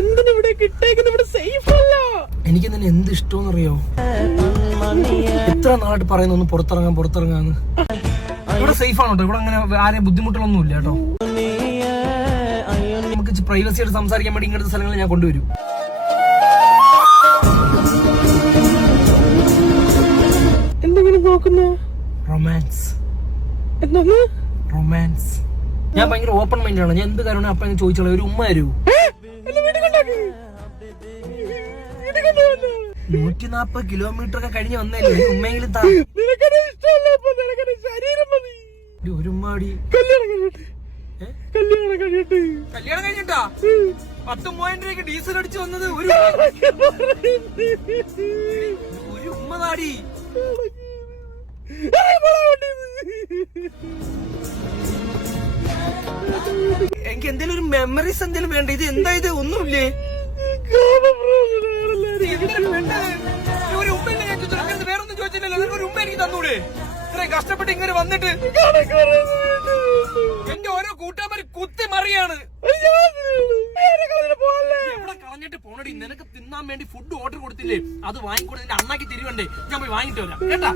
എന്തിനിവിടെ കിട്ടേക്കുന്ന ഇവിടെ സേഫ് അല്ല. എനിക്ക് തന്നെ എന്ത് ഇഷ്ടമെന്നറിയോ, എത്ര നാളായിട്ട് പറയുന്നു ഒന്ന് പുറത്തിറങ്ങാന്ന്. ഇവിടെ സേഫ് ആണോ കേട്ടോ, ഇവിടെ അങ്ങനെ ആരെയും ബുദ്ധിമുട്ടുകളൊന്നും ഇല്ല കേട്ടോ. നമുക്ക് പ്രൈവസി ആയിട്ട് സംസാരിക്കാൻ വേണ്ടി ഇങ്ങനത്തെ സ്ഥലങ്ങളിൽ ഞാൻ കൊണ്ടുവരും. എന്തെങ്കിലും നോക്കുന്നു? റൊമാൻസ്. എന്താണ് റൊമാൻസ്? ഞാൻ ഭയങ്കര ഓപ്പൺ മൈൻഡ് ആണ്. ഞാൻ എന്ത് കാര്യമാണ് അപ്പൊ ചോദിച്ചോളൂ, ഒരു ഉമ്മ തരൂ. 140 കിലോമീറ്റർ ഒക്കെ കഴിഞ്ഞ് വന്നല്ലേ, ഉമ്മയെങ്കിലും താ. ഒരു ഉമ്മാടി കല്യാണം കഴിഞ്ഞിട്ടാ 10,000 രൂപയ്ക്ക് ഡീസൽ അടിച്ചു വന്നത് ഒരു ഉമ്മ താടി. എനിക്ക് എന്തെങ്കിലും ഒരു മെമ്മറീസ് എന്തെങ്കിലും വേണ്ട. ഇത് എന്താ ഇത്? ഒന്നുമില്ലേ? ഒരു ഉമ്മ വേറൊന്നും ചോദിച്ചില്ലല്ലോ. ഒരു ഉമ്മ എനിക്ക് തന്നൂടെ? ഇത്രയും കഷ്ടപ്പെട്ട് ഇങ്ങനെ വന്നിട്ട് എന്റെ ഓരോ കൂട്ടുകാര് കുത്തി മറിയാണ്. എവിടെ കളഞ്ഞിട്ട് പോണടി? നിനക്ക് തിന്നാൻ വേണ്ടി ഫുഡ് ഓർഡർ കൊടുത്തില്ലേ? അത് വാങ്ങിക്കൂടെ? നിന്റെ അണ്ണാക്കി തിരിവണ്ടേ? ഞാൻ പോയി വാങ്ങിട്ട് വരാം കേട്ടാ.